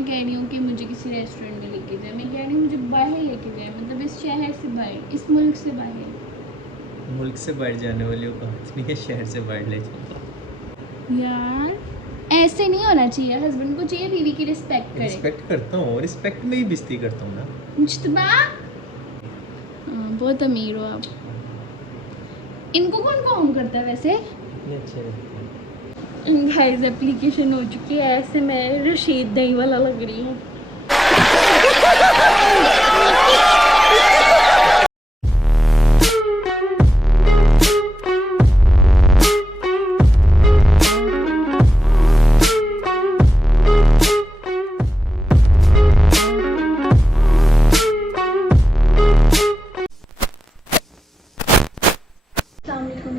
मैं कह रही हूँ कि मुझे किसी रेस्टोरेंट में लेके जाए, मैं कह रही हूँ मुझे बाहर लेके जाए, मतलब इस शहर से बाहर, इस मुल्क से बाहर। मुल्क से बाहर जाने वाली औकात नहीं है शहर से बाहर ले जाना। यार ऐसे नहीं होना चाहिए, हस्बैंड को चाहिए बीवी की रिस्पेक्ट करे। रिस्पेक्ट करता हूँ, रिस्पेक्ट में ही बेइज्जती करता हूँ ना। मुश्तबा बहुत अमीर हो आप। इनको कौन काम करता है वैसे? इतने अच्छे लगते हैं। गाइस एप्लीकेशन हो चुकी है, ऐसे मैं रशीद दही वाला लग रही हूँ।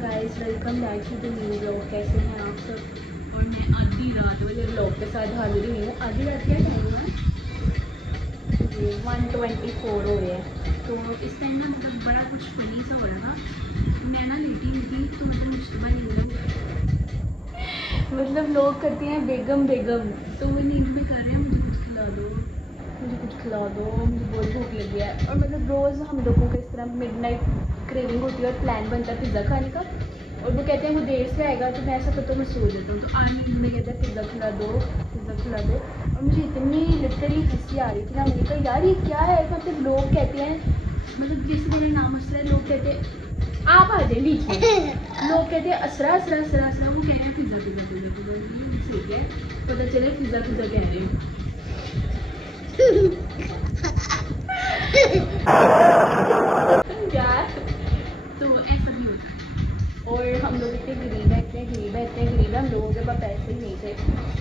Guys welcome back to the new vlog. कैसे हैं आप सब? और मैं आधी रात वाले व्लॉग के साथ हाजिर हुई हूँ। आधी रात क्या टाइम है? ये 1:24 हो रहे हैं। तो इस टाइम ना मतलब बड़ा कुछ फनी सा हो रहा था। मैं ना लेटी हुई थी तो मतलब मुश्तबा नींद मतलब लोग करते हैं बेगम बेगम, तो वो नींद में कर रहे हैं मुझे कुछ खिला दो, मुझे कुछ खिला दो, मुझे बहुत भूख लगी है। और मतलब रोज़ हम लोगों को इस तरह मिडनाइट क्रेविंग होती है और प्लान बनता है पिज़्ज़ा खाने का, और वो कहते हैं वो देर से आएगा, तो मैं ऐसा करता हूँ मैं सो जाता हूँ। तो आज नींद में कहता है पिज़्ज़ा खिला दो, पिज़्ज़ा खिला दो। और मुझे इतनी लिटरली हंसी आ रही थी ना, मैंने कहा यार ये क्या है, मतलब लोग कहते हैं, मतलब जैसे मेरा नाम असरा है, लोग कहते हैं आप आ जाए बीच में, लोग कहते हैं असरा असरा असरा असरा, वो कह रहे हैं पिज़्ज़ा पिज़्ज़ा पिज़्ज़ा पिज़्ज़ा, ठीक है पता चले पिज़्ज़ा पिज़्ज़ा कह रहे हैं। यार तो ऐसा भी होता है। और हम लोग इतने गरीब हैं, इतने गरीब हैं, इतने गरीब हैं, हम लोगों के पास पैसे ही नहीं थे।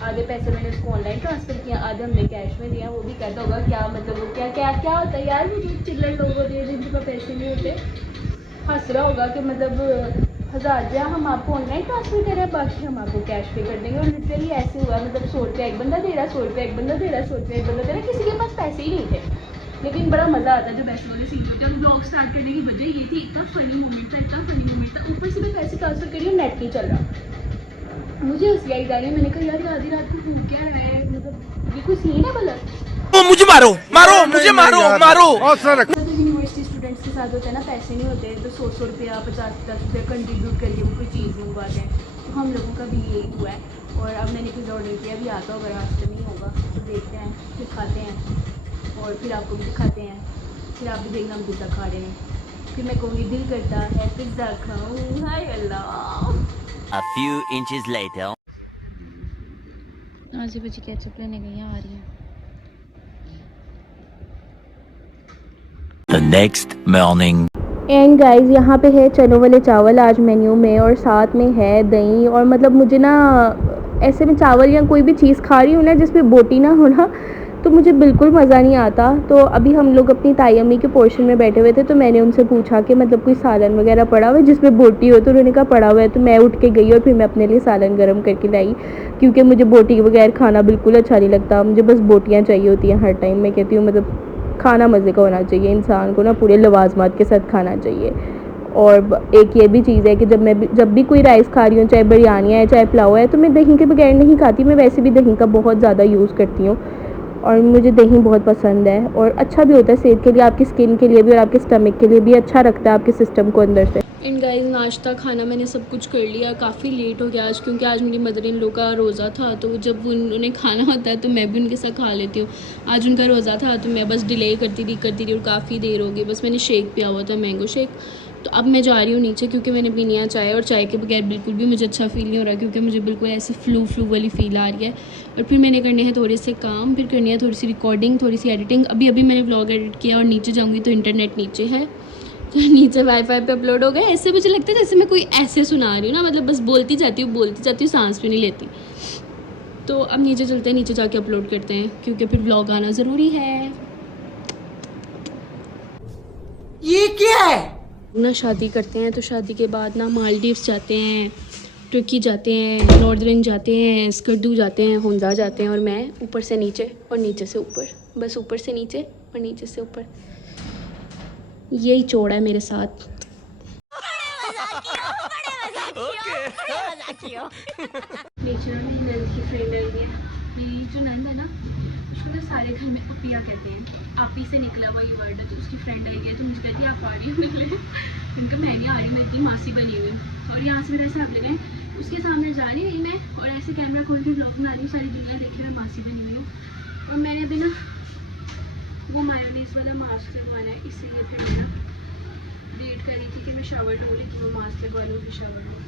आधे पैसे मैंने उसको ऑनलाइन ट्रांसफ़र किया, आधे हमने कैश में दिया। वो भी कहता होगा क्या मतलब वो क्या क्या क्या होता है यार, वो जो चिल्लर लोग होते हैं जिनके पास पैसे नहीं होते, हंस रहा होगा कि मतलब 1000 रुपया हम आपको ऑनलाइन ट्रांसफ़र कर रहे हैं, बाकी हम आपको कैश पे कर देंगे। और लिटरली ऐसे हुआ, मतलब 100 रुपया एक बंदा दे रहा, 100 रुपया एक बंदा दे रहा, 100 रुपया एक बंदा दे रहा, किसी के पास पैसे ही नहीं थे। लेकिन बड़ा मज़ा आता है जब ऐसे वाले सीन होते हैं। और ब्लॉग स्टार्ट करने की वजह ये थी, इतना फ़नी मोमेंट था, इतना फ़नी मोमेंट था, ऊपर से मैं पैसे ट्रांसफ़र करी और नेट नहीं चल रहा। मुझे हंसी आई जा रही है, मैंने कहा यार आधी रात को हो क्या रहा है, मतलब ये कोई सीन है भला? मुझे मारो मारो मुझे मारो मारो। यूनिवर्सिटी स्टूडेंट्स के साथ होता है ना, पैसे नहीं होते तो 100 रुपया 50 रुपया कंट्रीब्यूट करके वो कोई चीज़ मंगवाते हैं। तो हम लोगों का भी यही हुआ है। और अब मैंने पिज़्ज़ा ऑर्डर किया, अभी आता होगा, रास्ते में ही होगा, तो देखते हैं फिर खाते हैं और फिर आपको भी दिखाते हैं, फिर आप भी देखना हम पिज़्ज़ा खा रहे हैं, फिर मैं कहूँगी दिल करता है पिज़्ज़ा खाऊँ, हाय अल्लाह। A few inches later. आजी बच्ची केचप लेने गई आ रही है। The next morning. And guys यहाँ पे है चने वाले चावल आज मेन्यू में, और साथ में है दही। और मतलब मुझे ना ऐसे में चावल या कोई भी चीज़ खा रही हूँ ना जिसमें बोटी ना हो ना, तो मुझे बिल्कुल मज़ा नहीं आता। तो अभी हम लोग अपनी ताई अम्मी के पोर्शन में बैठे हुए थे, तो मैंने उनसे पूछा कि मतलब कोई सालन वगैरह पड़ा हुआ है जिसमें बोटी हो, तो उन्होंने कहा पड़ा हुआ है। तो मैं उठ के गई और फिर मैं अपने लिए सालन गर्म करके लाई, क्योंकि मुझे बोटी के बगैर खाना बिल्कुल अच्छा नहीं लगता। मुझे बस बोटियाँ चाहिए होती हैं हर टाइम। मैं कहती हूँ मतलब खाना मज़े का होना चाहिए, इंसान को ना पूरे लवाजमात के साथ खाना चाहिए। और एक ये भी चीज़ है कि जब भी कोई राइस खा रही हूँ, चाहे बिरयानी है चाहे पुलाव है, तो मैं दही के बगैर नहीं खाती। मैं वैसे भी दही का बहुत ज़्यादा यूज़ करती हूँ और मुझे दही बहुत पसंद है, और अच्छा भी होता है सेहत के लिए, आपकी स्किन के लिए भी और आपके स्टमक के लिए भी अच्छा रखता है आपके सिस्टम को अंदर से। एंड गाइस नाश्ता खाना मैंने सब कुछ कर लिया, काफ़ी लेट हो गया आज, क्योंकि आज मेरी मदर इन लोग का रोज़ा था, तो जब उन्हें खाना होता है तो मैं भी उनके साथ खा लेती हूँ। आज उनका रोज़ा था तो मैं बस डिले करती रही और काफ़ी देर हो गई। बस मैंने शेक पिया हुआ था, मैंगो शेक। तो अब मैं जा रही हूँ नीचे, क्योंकि मैंने पीनी है चाय, और चाय के बगैर बिल्कुल भी मुझे अच्छा फ़ील नहीं हो रहा, क्योंकि मुझे बिल्कुल ऐसे फ्लू वाली फ़ील आ रही है। और फिर मैंने करने हैं थोड़े से काम, फिर करनी है थोड़ी सी रिकॉर्डिंग, थोड़ी सी एडिटिंग। अभी मैंने व्लॉग एडिट किया और नीचे जाऊँगी तो इंटरनेट नीचे है, तो नीचे वाईफाई पे अपलोड हो गए। ऐसे मुझे लगता है जैसे मैं कोई ऐसे सुना रही हूँ ना, मतलब बस बोलती जाती हूँ, सांस भी नहीं लेती। तो अब नीचे चलते हैं, नीचे जाके अपलोड करते हैं, क्योंकि फिर व्लॉग आना ज़रूरी है। ये क्या है? ना शादी करते हैं तो शादी के बाद ना मालदीव्स जाते हैं, तुर्की जाते हैं, नॉर्दर्न जाते हैं, स्कर्दू जाते हैं, हुंदा जाते हैं, और मैं ऊपर से नीचे और नीचे से ऊपर, बस ऊपर से नीचे और नीचे से ऊपर। यही चौड़ा है मेरे साथ। नेचुरल की फ्रेंड है ये, मेरी जो नंद है ना, उसको तो सारे घर में अपिया कहते हैं, आपी से निकला हुआ ये वर्ड है। तो उसकी फ्रेंड आई है तो मुझे कहती है आप आ रही हो निकले, उनका मैं नहीं आ रही, मैं इतनी मासी बनी हुई हूँ। और यहाँ से मेरा हिसाब लगाएं, उसके सामने जा रही है मैं और ऐसे कैमरा खोल के ब्लॉग बना रही हूँ, सारी दुनिया देखे मैं मासी बनी हुई हूँ। और मैंने अभी ना वो मायोनीज वाला मास्क लगवाना है, इसीलिए फिर मैं वेट कर रही थी कि मैं शावर लूँ, लेकिन वो मास्क लगवा लूँ फिर शावर लूँ।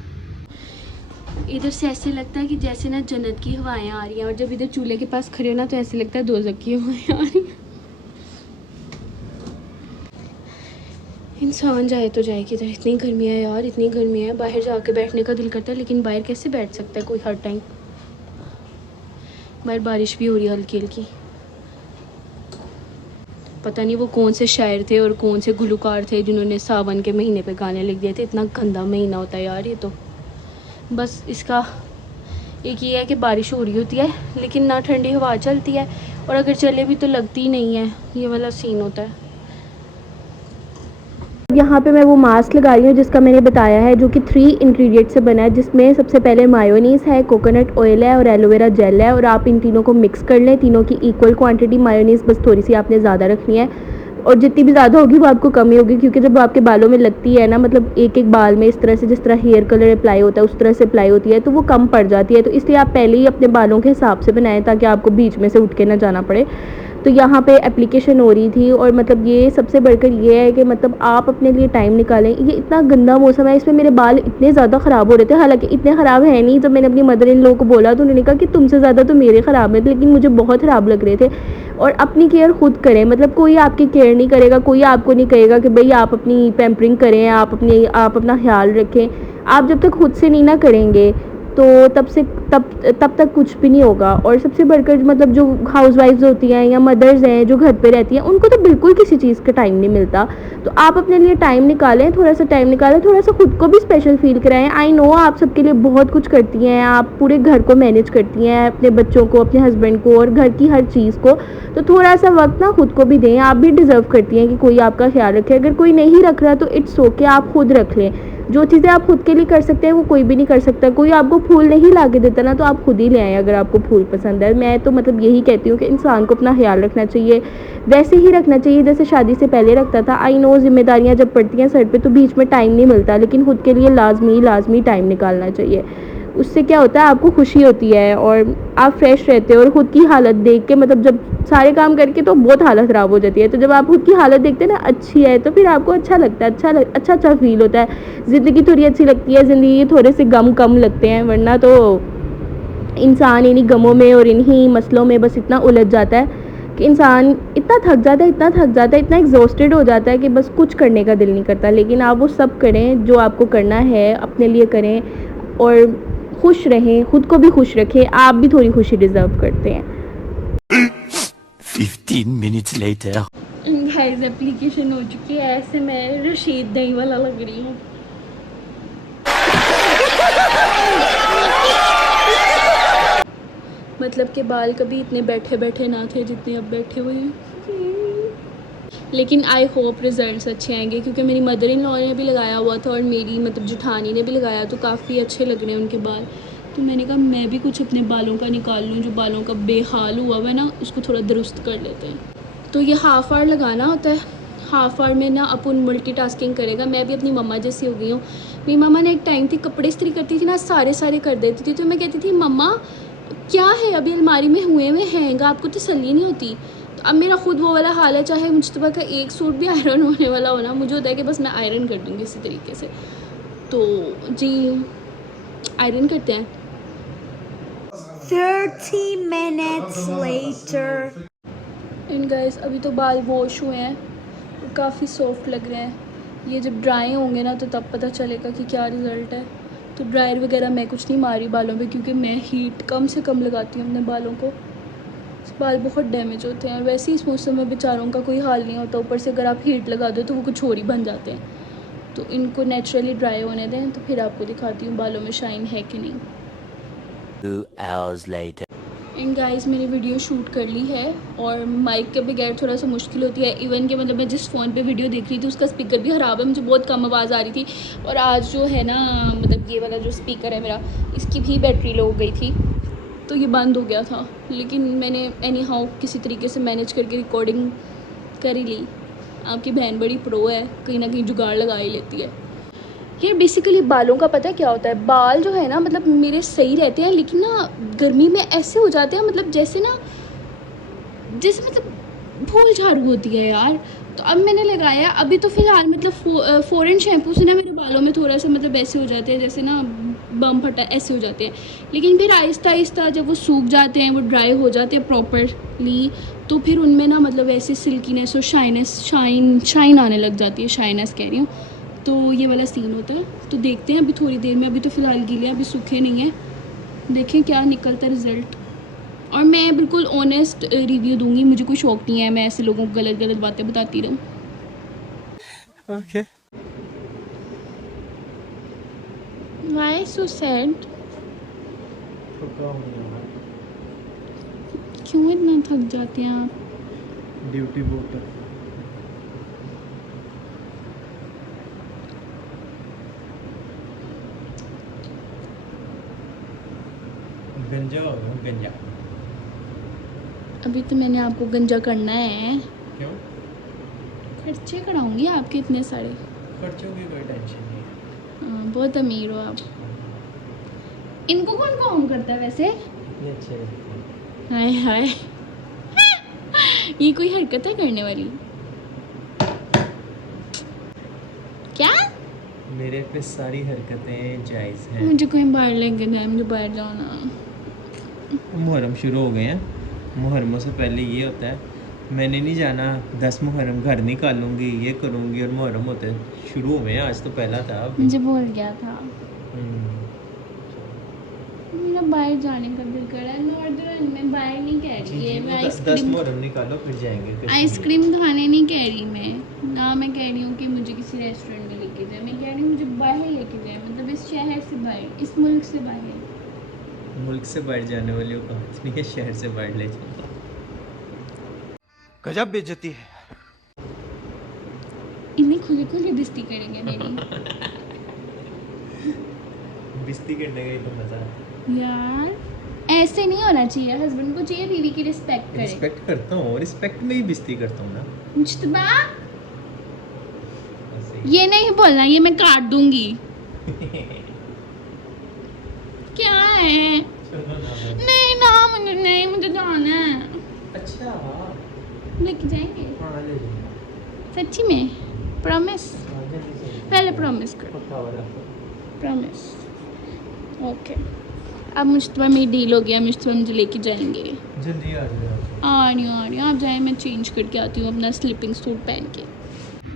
इधर से ऐसे लगता है कि जैसे ना जन्नत की हवाएं आ रही हैं, और जब इधर चूल्हे के पास खड़े हो ना तो ऐसे लगता है दोज़ख की हवाएं आ रही हैं। इंसान जाए तो जाए किधर, इतनी गर्मी है यार, इतनी गर्मी है। बाहर जाके बैठने का दिल करता है, लेकिन बाहर कैसे बैठ सकता है कोई हर टाइम। बाहर बारिश भी हो रही है हल्की हल्की। पता नहीं वो कौन से शायर थे और कौन से गुलकार थे जिन्होंने सावन के महीने पे गाने लिख दिए थे। इतना गंदा महीना होता है यार ये तो। बस इसका एक ये है कि बारिश हो रही होती है लेकिन ना ठंडी हवा चलती है, और अगर चले भी तो लगती ही नहीं है। ये वाला सीन होता है। यहाँ पे मैं वो मास्क लगा रही हूँ जिसका मैंने बताया है, जो कि 3 इंग्रेडिएंट से बना है, जिसमें सबसे पहले मायोनीज़ है, कोकोनट ऑयल है और एलोवेरा जेल है। और आप इन तीनों को मिक्स कर लें, तीनों की इक्वल क्वांटिटी। मायोनीज़ बस थोड़ी सी आपने ज़्यादा रखनी है, और जितनी भी ज़्यादा होगी वो आपको कम ही होगी, क्योंकि जब आपके बालों में लगती है ना, मतलब एक एक बाल में इस तरह से, जिस तरह हेयर कलर अप्लाई होता है उस तरह से अप्लाई होती है, तो वो कम पड़ जाती है। तो इसलिए आप पहले ही अपने बालों के हिसाब से बनाएं ताकि आपको बीच में से उठ के ना जाना पड़े। तो यहाँ पे एप्लीकेशन हो रही थी, और मतलब ये सबसे बढ़कर ये है कि मतलब आप अपने लिए टाइम निकालें। ये इतना गंदा मौसम है, इसमें मेरे बाल इतने ज़्यादा ख़राब हो रहे थे, हालांकि इतने ख़राब है नहीं। जब मैंने अपनी मदर इन लोगों को बोला तो उन्होंने कहा कि तुमसे ज़्यादा तो मेरे ख़राब हैं, लेकिन मुझे बहुत ख़राब लग रहे थे। और अपनी केयर खुद करें, मतलब कोई आपकी केयर नहीं करेगा, कोई आपको नहीं कहेगा कि भाई आप अपनी पैम्परिंग करें, आप अपना ख्याल रखें। आप जब तक खुद से नहीं ना करेंगे तो तब तक कुछ भी नहीं होगा। और सबसे बढ़कर मतलब जो हाउसवाइफ्स होती हैं या मदर्स हैं जो घर पे रहती हैं, उनको तो बिल्कुल किसी चीज़ का टाइम नहीं मिलता। तो आप अपने लिए टाइम निकालें, थोड़ा सा टाइम निकालें, थोड़ा सा खुद को भी स्पेशल फील कराएं। आई नो आप सबके लिए बहुत कुछ करती हैं, आप पूरे घर को मैनेज करती हैं, अपने बच्चों को, अपने हस्बैंड को और घर की हर चीज़ को। तो थोड़ा सा वक्त ना खुद को भी दें, आप भी डिज़र्व करती हैं कि कोई आपका ख्याल रखे। अगर कोई नहीं रख रहा तो इट्स ओके, आप खुद रख लें। जो चीज़ें आप खुद के लिए कर सकते हैं वो कोई भी नहीं कर सकता। कोई आपको फूल नहीं ला के देता ना, तो आप खुद ही ले आएँ अगर आपको फूल पसंद है। मैं तो मतलब यही कहती हूँ कि इंसान को अपना ख्याल रखना चाहिए, वैसे ही रखना चाहिए जैसे शादी से पहले रखता था। आई नो जिम्मेदारियाँ जब पड़ती हैं सर पे तो बीच में टाइम नहीं मिलता, लेकिन खुद के लिए लाजमी टाइम निकालना चाहिए। उससे क्या होता है, आपको खुशी होती है और आप फ्रेश रहते हो। और ख़ुद की हालत देख के, मतलब जब सारे काम करके तो बहुत हालत ख़राब हो जाती है, तो जब आप खुद की हालत देखते हैं ना अच्छी है, तो फिर आपको अच्छा लगता है, अच्छा फील होता है। ज़िंदगी थोड़ी अच्छी लगती है, ज़िंदगी थोड़े से गम कम लगते हैं, वरना तो इंसान इन्हीं गमों में और इन्हीं मसलों में बस इतना उलझ जाता है कि इंसान इतना थक जाता है, इतना एग्जॉस्टेड हो जाता है कि बस कुछ करने का दिल नहीं करता। लेकिन आप वो सब करें जो आपको करना है, अपने लिए करें और खुश रहें, खुद को भी खुश रखें। आप भी थोड़ी खुशी डिज़र्व करते हैं। 15 minutes later. गाइस एप्लीकेशन हो चुकी है, ऐसे मैं रशीद दही वाला लग रही हूँ। मतलब के बाल कभी इतने बैठे बैठे ना थे जितने अब बैठे हुए हैं। लेकिन आई होप रिज़ल्ट्स अच्छे आएंगे, क्योंकि मेरी मदर इन लॉ ने भी लगाया हुआ था और मेरी मतलब जुठानी ने भी लगाया, तो काफ़ी अच्छे लग रहे हैं उनके बाल। तो मैंने कहा मैं भी कुछ अपने बालों का निकाल लूँ, जो बालों का बेहाल हुआ है ना उसको थोड़ा दुरुस्त कर लेते हैं। तो ये हाफ़ आवर लगाना होता है, हाफ़ आवर में ना अपन मल्टीटास्किंग करेगा। मैं भी अपनी मम्मा जैसी हो गई हूँ। मेरी मम्मा ने एक टाइम थी कपड़े इस्त्री करती थी ना, सारे कर देती थी, तो मैं कहती थी मम्मा क्या है अभी अलमारी में हुए हैं, आपको तसल्ली नहीं होती। तो अब मेरा खुद वो वाला हाल है, चाहे मुझतबा का एक सूट भी आयरन होने वाला हो ना, मुझे होता है कि बस मैं आयरन कर दूँगी इसी तरीके से। तो जी आयरन करते हैं। 30 minutes later. एंड गाइस अभी तो बाल वॉश हुए हैं और काफ़ी सॉफ्ट लग रहे हैं। ये जब ड्राई होंगे ना तो तब पता चलेगा कि क्या रिज़ल्ट है। तो ड्रायर वगैरह मैं कुछ नहीं मारी बालों पे, क्योंकि मैं हीट कम से कम लगाती हूँ अपने बालों को। बाल बहुत डैमेज होते हैं, वैसे ही इस मौसम में बेचारों का कोई हाल नहीं होता, ऊपर से अगर आप हीट लगा दो तो वो कुछ और ही बन जाते हैं। तो इनको नेचुरली ड्राई होने दें, तो फिर आपको दिखाती हूँ बालों में शाइन है कि नहीं। 2 hours later. एंड गाइस मैंने वीडियो शूट कर ली है, और माइक के बगैर थोड़ा सा मुश्किल होती है। इवन कि मतलब मैं जिस फ़ोन पे वीडियो देख रही थी उसका स्पीकर भी ख़राब है, मुझे बहुत कम आवाज़ आ रही थी। और आज जो है ना मतलब ये वाला जो स्पीकर है मेरा, इसकी भी बैटरी लो हो गई थी। तो ये बंद हो गया था, लेकिन मैंने एनी हाउ किसी तरीके से मैनेज करके रिकॉर्डिंग कर ही ली। आपकी बहन बड़ी प्रो है, कहीं ना कहीं जुगाड़ लगा ही लेती है। ये बेसिकली बालों का पता है क्या होता है, बाल जो है ना मतलब मेरे सही रहते हैं, लेकिन ना गर्मी में ऐसे हो जाते हैं मतलब जैसे मतलब भूल झाड़ू होती है यार। तो अब मैंने लगाया, अभी तो फ़िलहाल मतलब फ़ॉरेन शैम्पू से ना मेरे बालों में थोड़ा सा मतलब ऐसे हो जाते हैं जैसे ना बम फटा ऐसे हो जाते हैं, लेकिन फिर आहिस्ता आहिस्ता जब वो सूख जाते हैं, वो ड्राई हो जाते हैं प्रॉपरली, तो फिर उनमें ना मतलब ऐसे सिल्कीनेस और शाइन आने लग जाती है, शाइनेस कह रही हूँ। तो ये वाला सीन होता है। तो देखते हैं अभी थोड़ी देर में, अभी तो फ़िलहाल गीले अभी सूखे नहीं हैं, देखें क्या निकलता है रिज़ल्ट। और मैं बिल्कुल ऑनेस्ट रिव्यू दूंगी, मुझे कोई शौक नहीं है मैं ऐसे लोगों को गलत गलत बातें बताती रहूँ। ओके। Why so sad? क्यों इतना थक जाते हैं आप? ड्यूटी बहुत है। गंजा हो गया गंजा। अभी तो मैंने आपको गंजा करना है। क्यों? खर्चे कराऊंगी आपके इतने सारे। खर्चों की कोई टेंशन नहीं है। हाँ, बहुत अमीर हो आप। इनको कौन काम करता है वैसे? इतने अच्छे लगते हैं। हाय हाय ये कोई हरकत है करने वाली? क्या? मेरे पे सारी हरकतें जायज़ हैं। मुझे कहीं बाहर लेके जाए, मुझे बाहर जाना। मुहर्रम शुरू हो गए हैं। मुहर्रमों से पहले ये होता है, मैंने नहीं जाना 10 मुहर्रम घर निकालूंगी, ये करूँगी, और मुहर्रम होते शुरू हुए हैं। आज तो पहला था अभी। मुझे भूल गया था। हम्म। मेरा बाहर जाने का दिल कर रहा है। नॉर्दर्न में बाहर नहीं कह जी रही जी, है मैं, 10 आइसक्रीम मुहर्रम निकालो फिर जाएंगे कश्मीर। आइसक्रीम खाने नहीं कह रही मैं ना, मैं कह रही हूँ कि मुझे किसी रेस्टोरेंट में लेके जाए, मैं कह रही हूँ मुझे बाहर लेके जाए, मतलब इस शहर से बाहर, इस मुल्क से बाहर। मुल्क से बाहर जाने वाली को नहीं है, शहर से बाहर ले चलता। गजब बेइज्जती है। इतनी खुली खुली बिस्ती करेंगे मेरी बिस्ती करने का ही तो मजा है यार ऐसे नहीं होना चाहिए, हस्बैंड को चाहिए बीवी की रिस्पेक्ट करे। रिस्पेक्ट करता हूँ, रिस्पेक्ट में ही बिस्ती करता हूँ ना। मुश्तबा ऐसे ही। ये नहीं बोलना, ये मैं काट दूंगी। क्या है? चलो ना भाई। नहीं ना, मुझे नहीं, मुझे जाना है। अच्छा लेके जाएंगे हाँ ले जाओ। सच्ची में? प्रॉमिस? हाँ, जल्दी से। पहले प्रॉमिस कर। पक्का वाला। प्रॉमिस। ओके, अब मुश्तबा मेरी डील हो गया, मुश्तबा मुझे लेके जाएंगे। जल्दी आ जाओ। आ रही हूँ, आप जाए, मैं चेंज करके आती हूँ अपना स्लीपिंग सूट पहन के।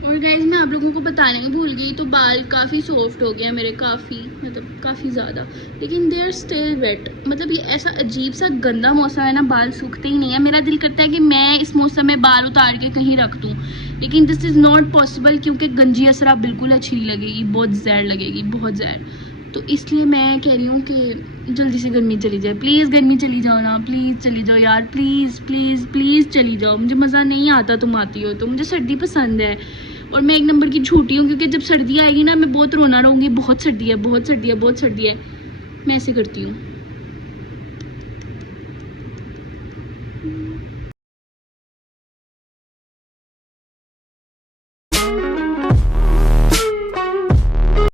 और गाइस मैं आप लोगों को बताने में भूल गई, तो बाल काफ़ी सॉफ्ट हो गए हैं मेरे, काफ़ी ज़्यादा, लेकिन दे आर स्टिल वेट। मतलब ये ऐसा अजीब सा गंदा मौसम है ना, बाल सूखते ही नहीं है। मेरा दिल करता है कि मैं इस मौसम में बाल उतार के कहीं रख दूँ, लेकिन दिस इज़ नॉट पॉसिबल, क्योंकि गंजी असरा बिल्कुल अच्छी नहीं लगेगी, बहुत ज़हर लगेगी, बहुत ज़हर। तो इसलिए मैं कह रही हूँ कि जल्दी से गर्मी चली जाए, प्लीज़ गर्मी चली जाओ ना, प्लीज़ चली जाओ यार, प्लीज़ प्लीज़ प्लीज़ चली जाओ। मुझे मज़ा नहीं आता तुम आती हो तो, मुझे सर्दी पसंद है, और मैं एक नंबर की झूठी हूँ, क्योंकि जब सर्दी आएगी ना मैं बहुत रोना रहूँगी, बहुत सर्दी है, बहुत सर्दी है, बहुत सर्दी है। मैं ऐसे करती हूँ।